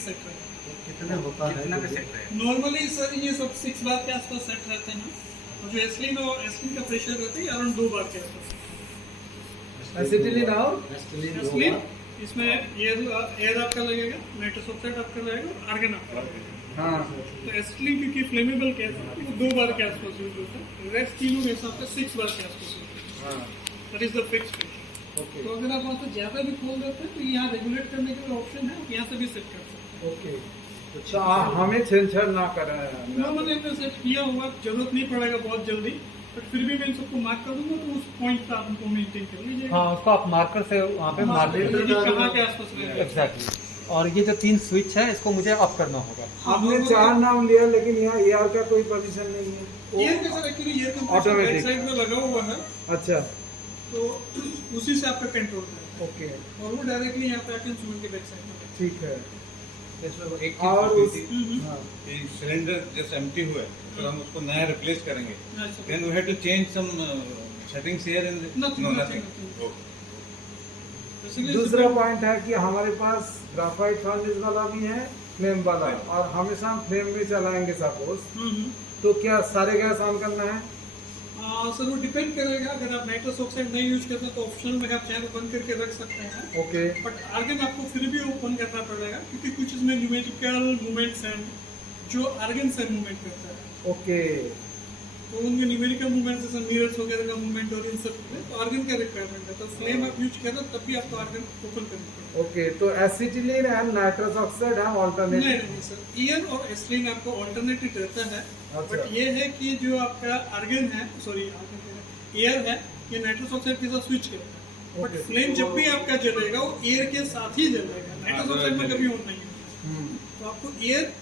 Set रहेगा। कितने होता है? कितना का सेट है? नॉर्मली सर ये सब 6 बार के आसपास सेट रहते हैं, और जो एस्लिन का प्रेशर रहता है अराउंड 2 बार के आसपास। एसिटिलीन और एस्लिन इसमें एयर आपका लगेगा, नाइट्रस ऑक्साइड आपका लगेगा, और आर्गन आपका लगेगा। हाँ तो एस्लिन क्योंकि फ्लेमेबल गैस है वो 2 बार के आसपास यूज होता है, रेस्ट तीनों के हिसाब से 6 बार के आसपास होता है। हाँ that is the fix pressure. Okay तो अगर आप वहाँ से ज़्यादा भी खोल देते हैं तो यहाँ रेगुलेट करने के लिए ऑप्शन है, आप यहाँ से भी सेट कर सकते हैं। ओके। अच्छा हमें छेड़छाड़ ना करें। नॉर्मली हमने सेट किया हुआ, जरूरत नहीं पड़ेगा बहुत जल्दी, बट फिर भी मैं इन सबको मार्क कर दूंगा तो उस पॉइंट पर आप उनको मेंटेन कर लीजिएगा। हाँ, उसको आप मार्कर से वहाँ पे मार दीजिए। ये कहाँ के आसपास रहेगा। एग्जैक्टली। और ये जो 3 स्विच है इसको मुझे अप करना होगा। आपने 4 नाम लिया लेकिन यहाँ एआर का कोई पोजीशन नहीं है। एयर का sir actually air compressor Automatic। Back side में लगा हुआ है, अच्छा तो उसी से आपका कंट्रोल करेगा, ओके और वो डायरेक्टली यहाँ पे आके इंस्ट्रूमेंट के बैक साइड में लगेगा। ठीक है। इसमें एक और चीज उस पूछी थी हाँ कि सिलेंडर जैसे एम्प्टी हुआ है तो हम उसको नया रिप्लेस करेंगे, अच्छा। Then we have to change some settings here इन Nothing, no nothing, nothing. nothing. Basically, दूसरा पॉइंट है कि हमारे पास ग्राफाइट फर्नेस वाला भी है, फ्लेम वाला, और हमेशा हम फ्लेम में चलाएंगे सपोज, तो क्या सारे गैस ऑन करना है? सर वो डिपेंड करेगा, अगर आप नाइट्रस ऑक्साइड नहीं यूज करते तो ऑप्शनल में आप चैनल बंद करके रख सकते हैं, ओके बट आर्गन आपको फिर भी ओपन करना पड़ेगा क्योंकि कुछ इसमें न्यूमेरिकल मूवमेंट्स हैं जो आर्गन से मूवमेंट करता है। ओके तो उनके न्यूमेरिकल मूवमेंट्स जैसे मिरर्स वगैरह का मूवमेंट और इन सब में तो आर्गन का रिक्वायरमेंट है, तो फ्लेम आप यूज करें तब भी आपको आर्गन ओपन करना पड़ेगा। ओके। तो एसिटिलीन एंड नाइट्रस ऑक्साइड है नहीं ऑल्टरनेट। नहीं सर, एयर और एस्लिन आपको ऑल्टरनेटिव रहता है, अच्छा। बट ये है कि जो आपका आर्गन है, सॉरी एयर है, ये नाइट्रस ऑक्साइड के साथ स्विच करता है, बट Okay। फ्लेम जब भी आपका जलेगा वो एयर के साथ ही जलेगा, नाइट्रस ऑक्साइड में कभी ऑन नहीं होता। तो आपको एयर,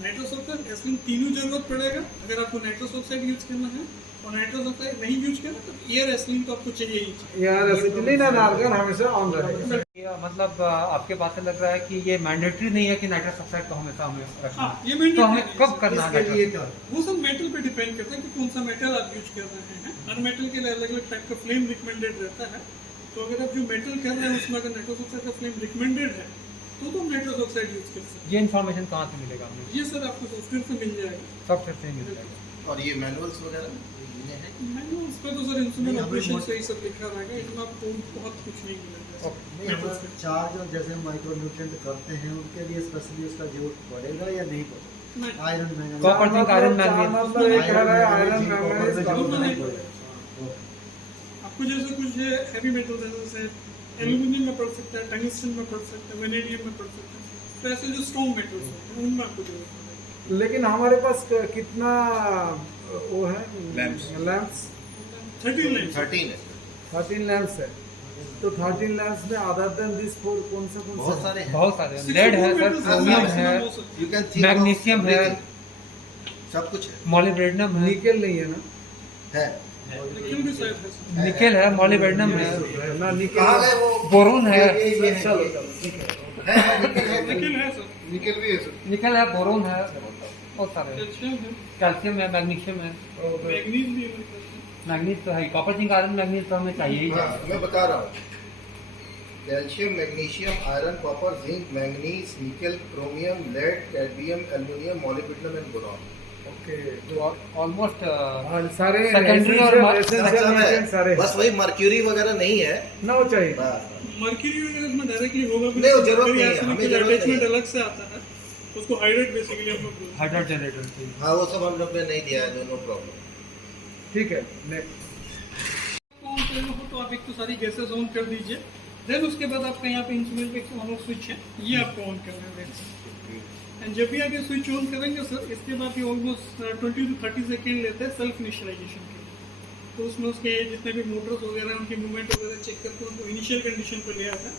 नाइट्रस ऑक्साइड, एस्लिन तीनों जरूरत पड़ेगा। अगर आपको नाइट्रस ऑक्साइड यूज करना है और नाइट्रस ऑक्साइड नहीं यूज करना तो एयर एस्लिन तो आपको चाहिए ही चाहिए। यार एसिटिलीन एंड आर्गन हमेशा ऑन रहेगा। ये मतलब आपके बात से लग रहा है कि ये मैंडेटरी नहीं है कि नाइट्रस ऑक्साइड को हमेशा हमें रखना हाँ, है। ये mandatory तो हमें है। कब करना है इसके लिए nitrous? क्या? वो सब मेटल पे डिपेंड करता है कि कौन सा मेटल आप यूज कर रहे हैं। हर मेटल के लिए अलग अलग टाइप का फ्लेम रिकमेंडेड रहता है, तो अगर आप जो मेटल कर रहे हैं उसमें अगर नाइट्रस ऑक्साइड का फ्लेम रिकमेंडेड है तो हम नाइट्रस ऑक्साइड यूज कर सकते ये इन्फॉर्मेशन कहाँ से मिलेगा हमें? हैं। ये सर आपको सॉफ्टवेयर से मिल जाएगा। सॉफ्टवेयर से ही मिल जाएगा। और ये मैनुअल्स वगैरह ये है? मैंने उस पर तो सर इंस्ट्रूमेंट ऑपरेशन से ही सब लिखा रहेगा, इसमें आपको बहुत कुछ नहीं मिलेगा। ओके। नहीं, हमारा चार्ज और जैसे माइक्रो न्यूट्रिएंट करते हैं उनके लिए स्पेशली उसका जरूरत पड़ेगा या नहीं पड़ेगा? नहीं, iron manganese Copper, zinc, iron, manganese। मतलब एक रह रहा है iron zinc, copper, manganese zinc, copper, copper नहीं नहीं पड़ेगा। पड़ेगा। आपको जैसे कुछ हैवी मेटल जैसे एल्यूमिनियम में पड़ सकता है, टंगस्टन में पड़ सकता है, वेनेडियम में पड़ सकता है, तो ऐसे जो स्ट्रॉन्ग मेटल्स होते हैं उनमें आपको जरूरत पड़ेगी। लेकिन हमारे पास कितना वो है Lamps। लैंप्स 13 लाइन 13 है। 13 लैंप्स है, तो 13 लैंप्स में अदर देन दिस फोर कौन सा बहुत सारे हैं। बहुत सारे लेड है सर, क्रोमियम है, You can think of magnesium है, everything। सब कुछ है। मॉलिब्डेनम है, निकल नहीं है ना? है। लेकिन भी शायद है सर। निकेल है, मॉलिब्डेनम है, ना निकल। कहाँ गए वो? बोरोन है, ये है। चलो चलो ठीक है। है, निकल है। लेकिन है सर, निकल भी है सर। निकेल है, बोरोन है, बहुत सारे हैं। कैल्शियम है, कैल्शियम है, मैग्नीशियम है, मैग्नीज भी है। मैग्नीज तो है, कॉपर जिंक आयरन मैग्नीज तो हमें चाहिए ही हाँ, चाहिए। मैं बता रहा हूँ। Calcium, magnesium, iron, copper, zinc, manganese, nickel, chromium, lead, cadmium, aluminium, molybdenum and boron. Okay. तो ऑलमोस्ट और सारे Secondary और essential सब nutrients सारे है। बस वही मर्क्यूरी वगैरह नहीं है। ना हो चाहिए। बस। मर्क्यूरी वगैरह इसमें डायरेक्टली होगा भी नहीं, वो जरूरत नहीं है, ऐसा हमें कि जरूरत अटैचमेंट नहीं है। अलग से आता है, उसको हाइड्रेट बेसिकली हम लोग बोलते हैं। हाइड्रोजन जनरेटर थी। हाँ, वो सब हम लोग ने नहीं दिया है, नो प्रॉब्लम। ठीक है नेक्स्ट। ऑन करना हो तो आप एक तो सारी गैसेस ऑन कर दीजिए, देन उसके बाद आपका यहाँ पे इंस्ट्रूमेंट पे एक ऑन ऑफ स्विच है, ये आपको ऑन करना है। एंड जब भी आप ये स्विच ऑन करेंगे सर, इसके बाद ये ऑलमोस्ट 20 to 30 सेकेंड लेते हैं सेल्फ इनिशियलाइजेशन के, तो उसमें उसके जितने भी मोटर्स वगैरह उनकी मूवमेंट वगैरह चेक करके उनको इनिशियल कंडीशन पर ले आता है।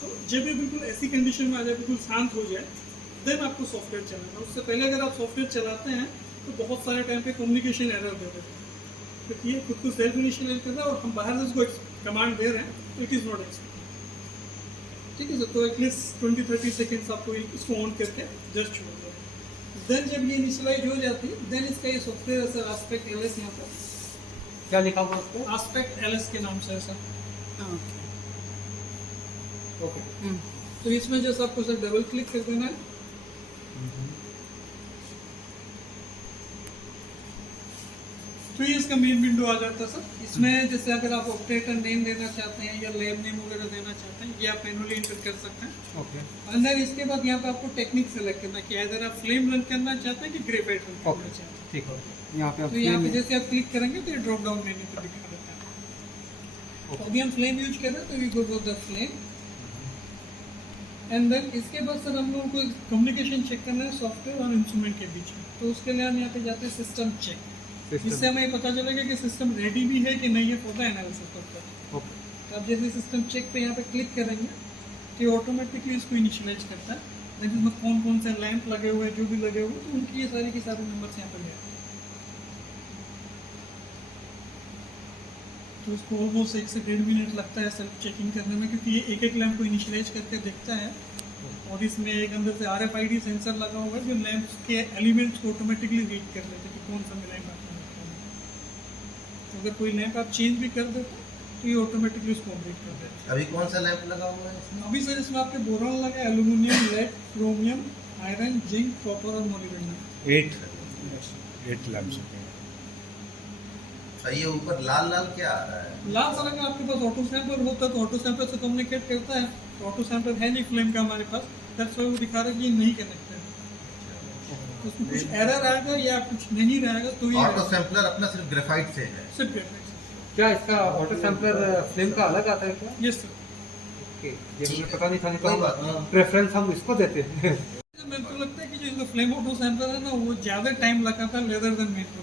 तो जब ये बिल्कुल ऐसी कंडीशन में आ जाए, बिल्कुल शांत हो जाए, देन आपको सॉफ्टवेयर चलाना है। उससे पहले अगर आप सॉफ्टवेयर चलाते हैं तो बहुत सारे टाइम पे कम्युनिकेशन एरर दे देते हैं, क्योंकि ये खुद को सेल्फ इनिशियलाइज करता है और हम बाहर से उसको कमांड दे रहे हैं, इट इज़ नॉट एक्सपेक्ट। ठीक है सर, तो एटलीस्ट 20-30 सेकेंड्स आपको इसको ऑन करके जस्ट छोड़ दें। देन जब ये इनिशियलाइज हो जाती है, देन इसका ये सॉफ्टवेयर है सर, आस्पेक्ट एलएस, यहाँ पर क्या लिखा हुआ उस पर? आस्पेक्ट एलएस के नाम से है सर। ओके। तो इसमें जैसे आपको सर डबल क्लिक कर देना है, तो ये इसका मेन विंडो आ जाता है सर। इसमें जैसे अगर आप ऑपरेटर नेम देना चाहते हैं या लैब नेम वगैरह देना चाहते हैं, ये आप मैनुअली एंटर कर सकते हैं। ओके अंदर इसके बाद यहाँ पे आपको टेक्निक सेलेक्ट करना है कि अगर आप फ्लेम रन करना चाहते हैं कि ग्रेफाइट रन करना चाहते हैं। ठीक है। यहाँ पे आप तो यहाँ पे flame- जैसे आप क्लिक करेंगे तो ये ड्रॉप डाउन मेन्यू पे दिखा देता है। तो अभी हम फ्लेम यूज कर रहे हैं तो we go for the flame. And then इसके बाद सर हम लोगों को कम्युनिकेशन चेक करना है सॉफ्टवेयर और इंस्ट्रूमेंट के बीच में। तो उसके लिए हम यहाँ पे जाते हैं सिस्टम चेक। इससे हमें पता चलेगा कि सिस्टम रेडी भी है कि नहीं है for the analysis purpose. Okay तो आप जैसे सिस्टम चेक पे यहाँ पे क्लिक करेंगे तो ऑटोमेटिकली इसको इनिशियलाइज करता है। लेकिन इसमें कौन कौन से लैंप लगे हुए हैं, जो भी लगे हुए हैं, तो उनकी ये सारी की सारी नंबर्स यहाँ पर है। तो उसको ऑलमोस्ट 1 से 1.5 मिनट लगता है सेल्फ चेकिंग करने में, क्योंकि ये एक एक लैंप को इनिशियलाइज करके देखता है। और इसमें एक अंदर से RFID सेंसर लगा हुआ है जो लैंप्स के एलिमेंट्स को ऑटोमेटिकली रीड कर लेते हैं कि कौन सा लैंप आपने रखा है। तो अगर कोई लैंप आप चेंज भी कर देते हैं तो ये ऑटोमेटिकली उसको अपडेट कर देता है। अभी कौन सा लैंप लगा हुआ है इसमें? अभी सर इसमें आपके बोरॉन लगा है, aluminium, lead, chromium, iron, zinc, copper और मोलिब्डेनम। 8 लैम्प्स होते हैं। अच्छा, ये ऊपर लाल लाल क्या आ रहा है? लाल कलर का आपके पास ऑटो सैंपलर होता है तो ऑटो सैंपलर से कम्युनिकेट करता है। तो ऑटो सैंपलर है नहीं फ्लेम का हमारे पास, दैट्स व्हाई वो दिखा रहा है कि ये नहीं कनेक्टेड है। तो उसमें कुछ एरर आएगा या कुछ नहीं रहेगा तो ये ऑटो सैम्पलर अपना सिर्फ ग्रेफाइट से है। सिर्फ ग्रेफाइट। क्या इसका ऑटो सैम्पलर फ्लेम का अलग आता है क्या? Yes sir. ओके, ये मुझे पता नहीं था। नहीं कोई बात नहीं। प्रेफरेंस हम इसको देते हैं। मेरे को लगता है कि जो इसका फ्लेम ऑटो सैंपलर है ना वो ज़्यादा टाइम लगाता है लेदर देन मेट्रो।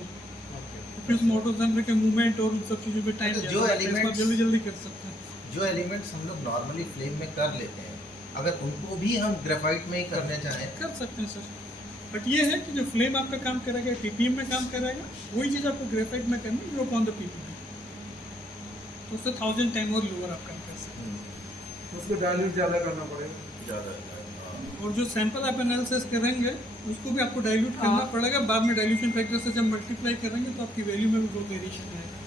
फिर उसमें ऑटो सैंपलर के मूवमेंट और उन सब चीज़ों पे टाइम जो elements- जल्दी जल्दी कर सकते हैं। जो एलिमेंट्स हम लोग नॉर्मली फ्लेम में कर लेते हैं, अगर उनको भी हम ग्रेफाइट में ही करने चाहें कर सकते हैं सर। बट ये है कि जो फ्लेम आपका काम करेगा PPM में काम करेगा, वही चीज़ आपको ग्रेफाइट में करनी है, यूरो ऑन द PPM। तो उससे 1000 टाइम और लोअर आप काम कर सकते हैं। उसको डायल्यूट ज़्यादा करना पड़ेगा। ज़्यादा और जो सैंपल आप एनालिसिस करेंगे उसको भी आपको डाइल्यूट करना पड़ेगा। बाद में डाइल्यूशन फैक्टर से जब मल्टीप्लाई करेंगे तो आपकी वैल्यू में भी बहुत वेरिएशन आएगा।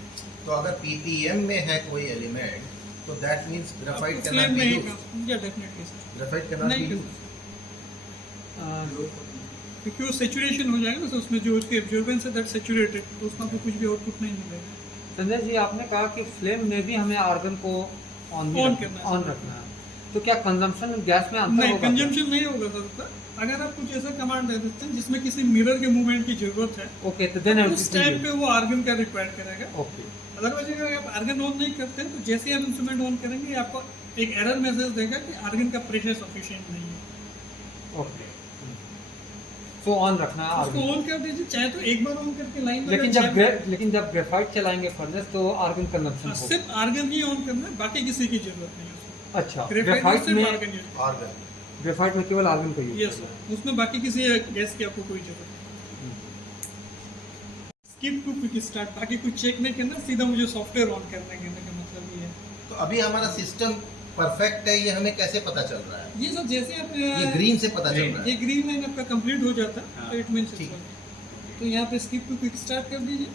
तो अगर PPM में है कोई एलिमेंट तो दैट मींस ग्रेफाइट आपको कैन फ्लेम नॉट बी नहीं यूज्ड। या definitely sir graphite can not नहीं बी कर यूज्ड। क्योंकि वो सेचुरेशन हो जाएगा ना सर, उसमें जो उसकी एब्जॉर्बेंस है दैट सेचुरेटेड, तो उसमें आपको कुछ भी आउटपुट नहीं मिलेगा। संजय जी, आपने कहा कि फ्लेम में भी हमें आर्गन को On करना है। ऑन रखना है, तो क्या कंजम्पशन गैस में अंतर नहीं, होगा? कंजम्पशन नहीं होगा सर उसका। अगर आप कुछ ऐसा कमांड दे देते हैं जिसमें किसी मिरर के मूवमेंट की जरूरत है, ओके, तो देन उस टाइम पे वो आर्गन का रिक्वायर करेगा। ओके, अदरवाइज अगर आप आर्गन ऑन नहीं करते हैं तो जैसे ही आप इंस्ट्रूमेंट ऑन करेंगे आपको एक एरर मैसेज देगा कि आर्गन का प्रेशर सफिशिएंट नहीं है। ओके, तो ऑन रखना है उसको आर्गन। ऑन कर दीजिए, चाहे तो एक बार ऑन करके लाइन लेकिन जब ग्रेफाइट चलाएंगे फर्नेस तो आर्गन कंजम्पशन होगा। सिर्फ आर्गन ही ऑन करना है, बाकी किसी की जरूरत नहीं है उसको। अच्छा, ग्रेफाइट ग्रेफाइट सिर्फ में आर्गन यूज। ऑर्गन ग्रेफाइट में केवल आर्गन का यूज। यस सर, उसमें बाकी किसी गैस की आपको कोई जरूरत नहीं। स्किप टू क्विक स्टार्ट, बाकी कुछ चेक नहीं करना, सीधा मुझे सॉफ्टवेयर ऑन करना है, कहने का मतलब ये है। तो अभी हमारा सिस्टम परफेक्ट है, ये हमें कैसे पता चल रहा है? ये सब जैसे आप ये ग्रीन से पता चल रहा ये है। ग्रीन लाइन आपका कंप्लीट हो जाता है हाँ, तो इट मींस ठीक। तो यहाँ पे स्किप टू क्विक स्टार्ट कर दीजिए,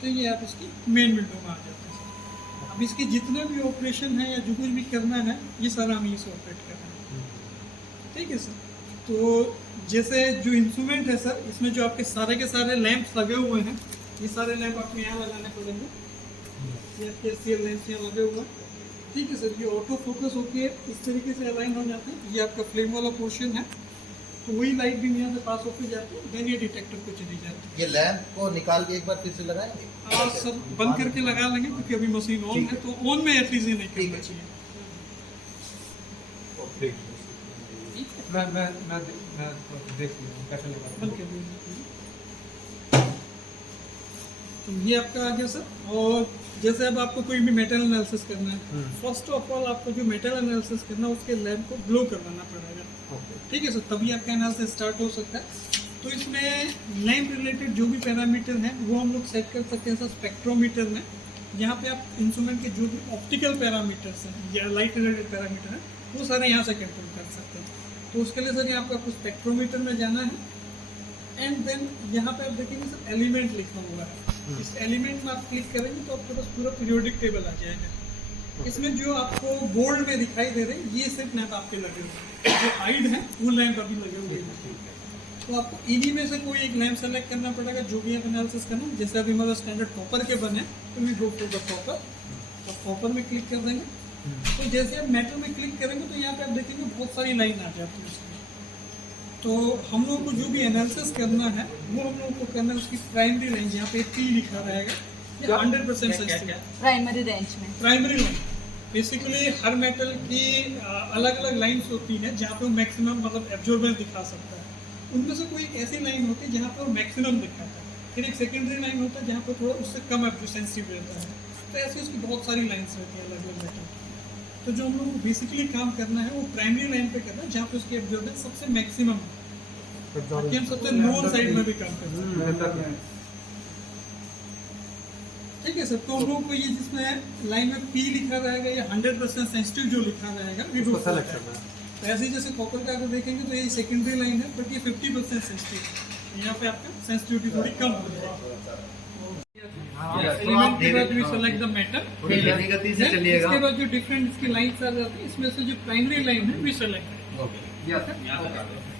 तो ये आप इसकी मेन विंडो में आ जाते हैं। अब इसके जितने भी ऑपरेशन है या जो कुछ भी करना है ये सारा हम इसे ऑपरेट कर रहे हैं। ठीक है सर। तो जैसे जो इंस्ट्रूमेंट है सर, इसमें जो आपके सारे लैंप्स लगे हुए हैं, ये सारे लैंप आपको यहाँ लगाने पड़ेंगे। ये आपके CL लैंप्स यहाँ लगे हुए हैं। ठीक है सर, ये ऑटो फोकस होके इस तरीके से अलाइन हो जाते हैं। ये आपका फ्लेम वाला पोर्शन है, तो वही लाइट भी यहाँ से पास होकर जाती है, देन ये डिटेक्टर को चली जाती है। ये लैंप को निकाल के एक बार फिर से लगाएंगे? आप सर बंद करके लगा लेंगे क्योंकि अभी मशीन ऑन ठीक है, तो ऑन में एटलीस्ट ये नहीं ठीक करना है। चाहिए। मैं देख लूँ कैसे लगा। बंद कर दीजिए। तो ये आपका आ गया सर। और जैसे अब आपको कोई भी मेटल एनालिसिस करना है, फर्स्ट ऑफ ऑल आपको जो मेटल एनालिसिस करना है उसके लैंप को ग्लो करवाना पड़ेगा। ओके, ठीक है सर, तभी आपका एनालिसिस स्टार्ट हो सकता है। तो इसमें लैंप रिलेटेड जो भी पैरामीटर हैं वो हम लोग सेट कर सकते हैं सर स्पेक्ट्रोमीटर में। यहाँ पे आप इंस्ट्रूमेंट के जो भी ऑप्टिकल पैरामीटर्स हैं या लाइट रिलेटेड पैरामीटर हैं वो सारे यहाँ से कंट्रोल कर सकते हैं। तो उसके लिए सर यहाँ पे आपको स्पेक्ट्रोमीटर में जाना है एंड देन यहाँ पे आप देखेंगे सर एलिमेंट लिखा हुआ है। इस एलिमेंट में आप क्लिक करेंगे तो आपके पास पूरा पीरियोडिक टेबल आ जाएगा। इसमें जो आपको बोर्ड में दिखाई दे रहे हैं ये सिर्फ लैंप आपके लगे हुए हैं, जो हाइड है वो लैंप अभी लगे हुए हैं। तो आपको इन्हीं में से कोई एक लैम्प सेलेक्ट करना पड़ेगा जो भी आप एनालिसिस करना है। जैसे अभी हमारा स्टैंडर्ड कॉपर के बने, तो we go for the copper, और कॉपर में क्लिक कर देंगे। तो जैसे आप मेटल में क्लिक करेंगे तो यहाँ पे आप देखेंगे बहुत सारी लाइन आ जाती है उसमें। तो हम लोगों को जो भी एनालिसिस करना है वो हम लोगों को करना है उसकी प्राइमरी रेंज, यहाँ पे P लिखा रहेगा, ये 100% सेंसिटिव प्राइमरी रेंज में। प्राइमरी लाइन बेसिकली हर मेटल की अलग अलग लाइन्स होती हैं जहाँ पे वो मैक्सिमम मतलब एब्जॉर्बेंस दिखा सकता है। उनमें से कोई एक ऐसी लाइन होती है जहाँ पे वो मैक्सिमम दिखाता है, फिर एक सेकेंडरी लाइन होता है जहाँ पे थोड़ा उससे कम सेंसिटिव रहता है। तो ऐसी उसकी बहुत सारी लाइन्स रहती है अलग अलग मेटल। तो जो हम लोग को बेसिकली काम करना है वो प्राइमरी लाइन पे करना है जहाँ पे उसकी एब्जॉर्बेंस सबसे मैक्सिमम है, ताकि हम सबसे लोअर साइड में भी काम कर सकें। ठीक है सर, तो हम लोगों को ये जिसमें लाइन में P लिखा रहेगा या 100% सेंसिटिव जो लिखा रहेगा उसको सेलेक्ट करना है। तो ऐसे ही जैसे कॉपर का अगर देखेंगे तो ये सेकेंडरी लाइन है, बट ये 50% सेंसिटिव है। यहाँ पे आपका सेंसिटिविटी थोड़ी कम हो जाएगी। एलिमेंट के बाद वी सेलेक्ट द मेटल, थोड़ी धीमी गति से चलिएगा। इसके बाद जो डिफरेंट इसकी लाइन्स आ जाती है, इसमें से जो प्राइमरी लाइन है वी सेलेक्ट।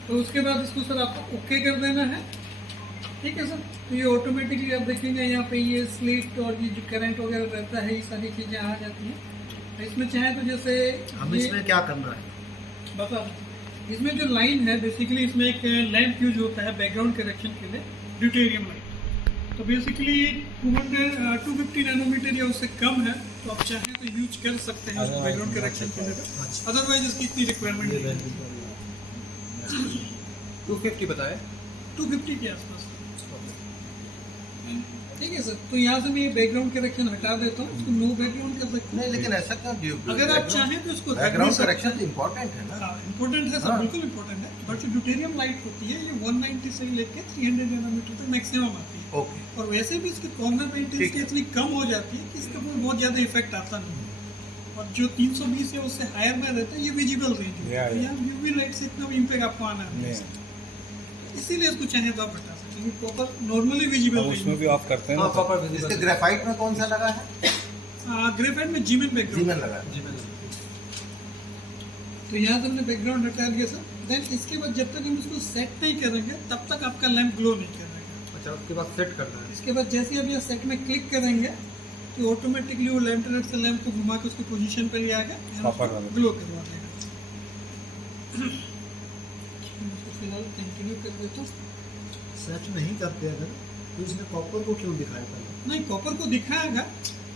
तो उसके बाद इसको सर आपको ओके कर देना है। ठीक है सर, तो ये ऑटोमेटिकली आप देखेंगे यहाँ पे ये स्लिट और ये जो करंट वगैरह रहता है ये सारी चीज़ें आ जाती हैं। तो इसमें चाहे तो जैसे हम इसमें क्या करना है बता दें, इसमें जो लाइन है बेसिकली इसमें एक लैंप यूज होता है बैकग्राउंड करेक्शन के लिए, ड्यूटेरियम लाइट। तो बेसिकली 250 नैनोमीटर या उससे कम है तो आप चाहें तो यूज कर सकते हैं उसको बैकग्राउंड करेक्शन के लिए, अदरवाइज इसकी इतनी रिक्वायरमेंट नहीं है। 250 बताए, 250 के आसपास। ठीक है सर, तो यहाँ से मैं ये बैकग्राउंड करेक्शन हटा देता हूँ, इसको नो बैकग्राउंड कर सकते हैं। नहीं, लेकिन ऐसा क्यों अगर आप चाहें तो इसको बैकग्राउंड करेक्शन इम्पोर्टेंट है ना। इम्पोर्टेंट है सर, बिल्कुल इम्पोर्टेंट है। बट जो ड्यूटेरियम लाइट होती है ये 190 से लेके 300 नैनोमीटर तक मैक्सिमम आती है। ओके, और वैसे भी इसकी कॉर्नर पे इंटेंसिटी इतनी कम हो जाती है कि इसका कोई बहुत ज़्यादा इफेक्ट आता नहीं है। और जो 320 है उससे हायर में रहता है ये विजिबल रेंज है, तो यहाँ यूवी लाइट से इतना भी इम्पैक्ट आपको आना नहीं है। इसीलिए इसको चाहे तो आप हटा सकते हैं, प्रॉपर नॉर्मली विजिबल उसमें भी ऑफ करते हैं हाँ ना। प्रॉपर इसके विजिबल। ग्रेफाइट में कौन सा लगा है? ग्रेफाइट में जीमेन बैकग्राउंड। जीमेन लगा है। तो यहाँ से हमने बैकग्राउंड हटा दिया सर। देन इसके बाद जब तक हम इसको सेट नहीं करेंगे तब तक आपका लैंप ग्लो नहीं करेगा। अच्छा, उसके बाद सेट करना है। इसके बाद जैसे ही आप यहाँ सेट में क्लिक करेंगे तो ऑटोमेटिकली वो लैंप टर्नेट से लैंप को घुमा के उसकी पोजीशन पे ले आएगा, ग्लो करवा देगा। फिलहाल कंटिन्यू कर देता हूँ। सेट नहीं करते अगर तो इसने कॉपर को क्यों दिखाया पहले? नहीं, कॉपर को दिखाएगा,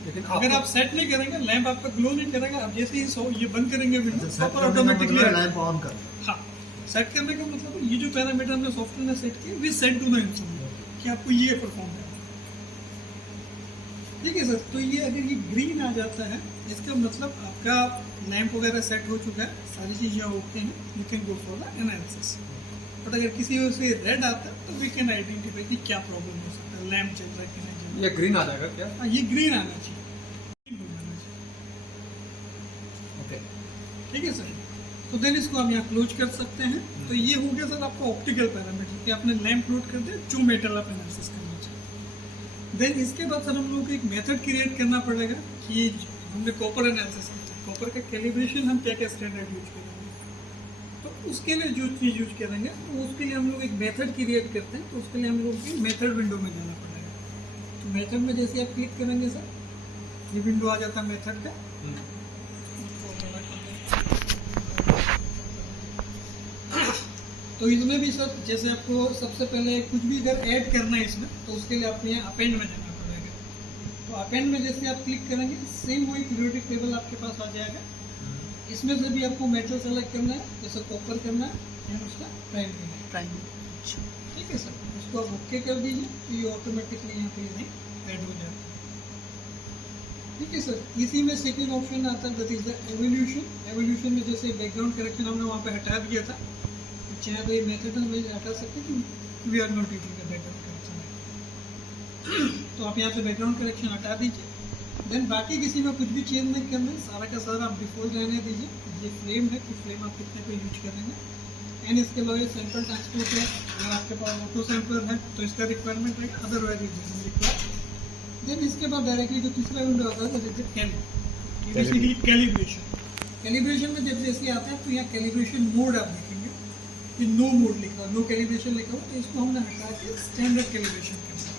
लेकिन अगर आप सेट नहीं करेंगे लैंप आपका ग्लो नहीं करेगा। आप जैसे ही ये बंद करेंगे window, copper automatically lamp on कर। हाँ, सेट करने का मतलब ये जो पैरामीटर हमने सॉफ्टवेयर ने सेट किए we set to the instrument कि आपको ये परफॉर्म करना है। ठीक है सर, तो ये अगर ये ग्रीन आ जाता है इसका मतलब आपका लैंप वगैरह सेट हो चुका है, सारी चीज़ें ओके हैं, you can go for the analysis. But अगर किसी वजह से रेड आता है तो वी कैन आइडेंटिफाई कि क्या प्रॉब्लम हो सकता है, लैंप चल रहा है कि नहीं चल रहा ये ग्रीन आ जाएगा क्या? है। हाँ, ये ग्रीन आना चाहिए। ओके, ठीक है सर, तो देन इसको हम यहाँ क्लोज कर सकते हैं। तो ये हो गया सर आपका ऑप्टिकल पैरामीटर कि आपने लैंप लोड कर दिया, जो मेटल आप एनालिसिस करना चाहिए। देन इसके बाद सर हम लोगों को एक मेथड क्रिएट करना पड़ेगा कि हमने कॉपर एनालिसिस किया, कॉपर का कैलिब्रेशन हम क्या क्या स्टैंडर्ड यूज करेंगे। तो उसके लिए जो चीज़ यूज करेंगे तो उसके लिए हम लोग एक मेथड क्रिएट करते हैं। तो उसके लिए हम लोग की मेथड विंडो में जाना पड़ेगा। तो मेथड में जैसे आप क्लिक करेंगे सर ये विंडो आ जाता है मेथड का। तो इसमें भी सर जैसे आपको सबसे पहले कुछ भी अगर ऐड करना है इसमें तो उसके लिए आपको यहाँ अपेंड में जाना पड़ेगा। तो अपेंड में जैसे आप क्लिक करेंगे सेम वही पीरियोडिक टेबल आपके पास आ जाएगा। इसमें से भी आपको मेटल सेलेक्ट करना है, जैसे कॉपर करना है या उसका प्राइमरी। ठीक है सर, उसको आप ओके कर दीजिए तो ये ऑटोमेटिकली यहाँ पे ऐड हो जाएगा। ठीक है सर, इसी में सेकेंड ऑप्शन आता है that is the evolution. Evolution में जैसे बैकग्राउंड करेक्शन हमने वहाँ पे हटा दिया था, चाहे तो ये मेथड हम हटा सकते हैं कि we are not using the background correction. तो आप यहाँ से बैकग्राउंड करेक्शन हटा दीजिए। देन बाकी किसी में कुछ भी चेंज नहीं करना है, सारा का सारा आप डिफॉल्ट रहने दीजिए। ये फ्लेम है कि फ्लेम आप कितने को यूज करेंगे। एंड इसके अलावा सैंपल ट्रांसपोर्ट है, अगर आपके पास ऑटो सैंपलर है तो इसका रिक्वायरमेंट है, otherwise it doesn't require. Then इसके बाद डायरेक्टली जो तीसरा विंडो आता है that is cali, basically calibration. Calibration में जब जैसे आता है तो यहाँ कैलिब्रेशन मोड आप देखेंगे। कि नो मोड लिखा हो, नो कैलिब्रेशन लिखा हो, तो इसको हमने हटा के स्टैंडर्ड कैलिब्रेशन करना है।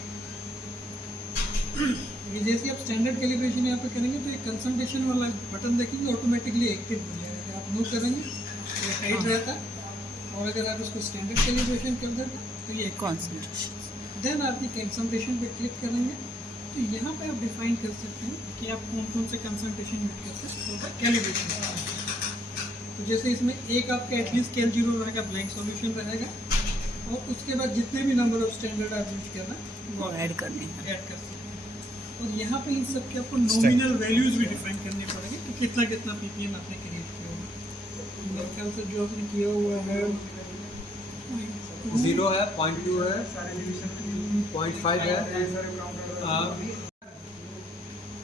ये जैसे आप स्टैंडर्ड कैलिब्रेशन यहाँ पे करेंगे तो ये कंसंट्रेशन वाला बटन देखेंगे ऑटोमेटिकली एक्टिव हो जाएगा। आप नो करेंगे तो ये हाइड रहता है, और अगर आप इसको स्टैंडर्ड कैलिब्रेशन कर देंगे तो ये कॉन्सेंट्रेशन। देन आप ये कंसंट्रेशन पे क्लिक करेंगे तो यहाँ पे आप डिफाइन कर सकते हैं कि आप कौन कौन से कंसंट्रेशन यूज करते हैं फॉर द कैलिब्रेशन। तो जैसे इसमें एक आपका एटलीस्ट कैल 0 रहेगा, ब्लैंक सॉल्यूशन रहेगा, और उसके बाद जितने भी नंबर ऑफ स्टैंडर्ड आप यूज करना वो ऐड करने हैं। ऐड कर सकते हैं। और यहाँ पे इन सब के आपको नॉमिनल वैल्यूज भी डिफाइन करनी पड़ेगी कि कितना कितना पीपीएम आपने क्रिएट किया होगा। मेरे ख्याल से जो आपने किया हुआ है 0 है, 0.2 है, 0.5 है,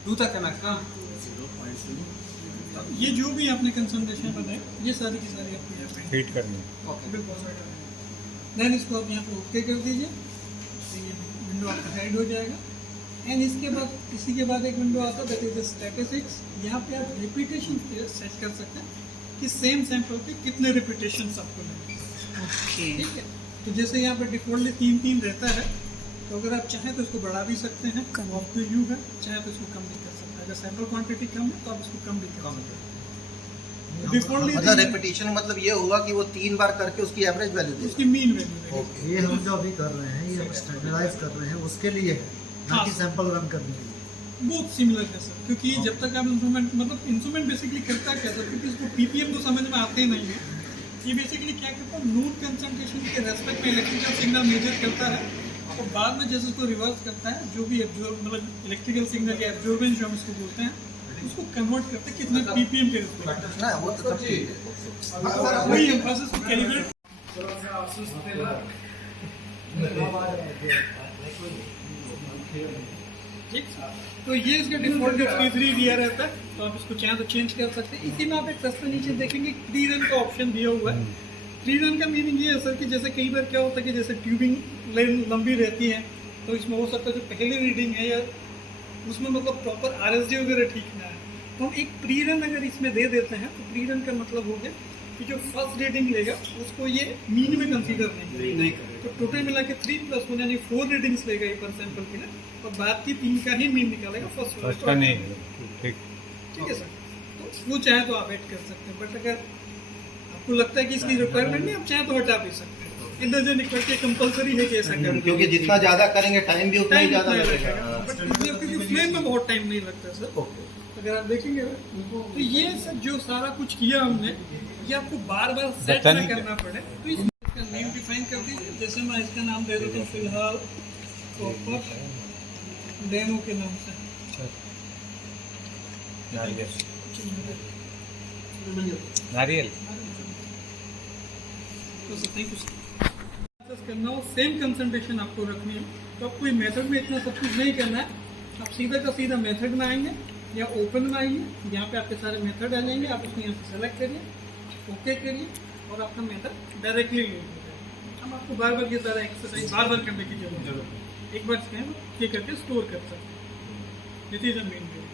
2 तक है मैक्सिमम। ये जो भी आपने कंसंट्रेशन बनाए ये सारी की सारी आपको यहाँ पे हीट करनी देन इसको आप यहाँ पे ओके कर दीजिए, तो ये विंडो आपका हाइड हो जाएगा। एंड इसके बाद इसी के बाद एक विंडो आता है दैट इज द स्टैटिस्टिक्स। यहाँ पे आप रिपीटेशन सेट कर सकते हैं कि सेम सैंपल पे कितने रिपीटेशन आपको लगेंगे। ओके। ठीक है, तो जैसे यहाँ पे डिफॉल्टली 3 रहता है, तो अगर आप चाहें तो इसको बढ़ा भी सकते हैं, कम। ऑफ टू यू है, चाहे तो इसको कम भी कर सकते हैं। अगर सैंपल क्वांटिटी कम है तो आप इसको कम भी कर सकते हैं। डिफॉल्टली मतलब रेपिटेशन मतलब ये हुआ कि वो 3 बार करके उसकी एवरेज वैल्यू दे। उसकी मीन वैल्यू है। ओके, ये हम जो अभी कर रहे हैं ये स्टैंडर्डाइज कर रहे हैं उसके लिए है, ना कि हाँ। सैंपल रन करने के लिए। बहुत सिमिलर है सर, क्योंकि जब तक आप इंस्ट्रूमेंट मतलब इंस्ट्रूमेंट बेसिकली करता क्या सर, क्योंकि इसको पीपीएम तो समझ में आते नहीं है। ये बेसिकली क्या करता है, नोट कंसंट्रेशन के रेस्पेक्ट में इलेक्ट्रिकल सिग्नल मेजर करता है, और बाद में जैसे उसको रिवर्स करता है, जो भी एब्जॉर्ब मतलब इलेक्ट्रिकल सिग्नल या एब्जॉर्बेंस जो हम इसको बोलते हैं, उसको कन्वर्ट करते हैं कितने पीपीएम के रेस्पेक्ट में। ना वो तो सब ठीक है। वही हम प्रोसेस को कैलिब्रेट। ठीक, तो ये इसका डिफॉल्ट 3 दिया रहता है, तो आप इसको चाहे तो चेंज कर सकते हैं। इसी में आप एक सस्ता नीचे देखेंगे 3 रन का ऑप्शन दिया हुआ है। 3 रन का मीनिंग ये है सर कि जैसे कई बार क्या होता है कि जैसे ट्यूबिंग लाइन लंबी रहती है, तो इसमें हो सकता है जो पहली रीडिंग है या उसमें मतलब प्रॉपर आरएसडी वगैरह ठीक ना है, तो हम एक प्री रन अगर इसमें दे देते हैं तो प्री रन का मतलब हो गया कि जो फर्स्ट रीडिंग लेगा उसको ये मीन में कंसीडर नहीं करेगा। तो टोटल मिला के 3+1 यानी 4 रीडिंग्स लेगा ये पर सैंपल के लिए, और बाद की 3 का ही मीन निकालेगा फर्स्ट का नहीं ठीक ठीक है सर, तो वो चाहे तो आप ऐड कर सकते हैं, बट अगर आपको लगता है कि इसकी रिक्वायरमेंट नहीं, आप चाहे तो हटा भी सकते हैं। इट डजंट इक्वल के कंपलसरी है कि ऐसा करना, क्योंकि जितना ज्यादा करेंगे टाइम भी उतना ही टाइम ज्यादा उतना ही लगेगा। लगेगा, बट इसमें क्योंकि फ्लेम में बहुत टाइम नहीं लगता सर। ओके, अगर आप देखेंगे ना, तो ये सब जो सारा कुछ किया हमने, ये आपको बार बार सेट बता ना नहीं करना पड़े, तो इसका नेम डिफाइन कर दीजिए। जैसे मैं इसका नाम दे देता हूँ फिलहाल कॉपर डेमो के नाम से। नारियल तो सर थैंक यू सर। करना हो सेम कंसंट्रेशन आपको रखनी है, तो आप कोई मेथड में इतना सब कुछ नहीं करना है, आप सीधा का सीधा मेथड में आएंगे या ओपन में आइए, यहाँ पे आपके सारे मेथड आ जाएंगे, आप उसको यहाँ से सेलेक्ट करिए, ओके करिए, और आपका मेथड डायरेक्टली लोड हो जाएगा। हम आपको बार बार ये सारा एक्सरसाइज बार बार करने की जरूरत है, एक बार ये करके स्टोर कर सकते हैं। This is the main goal.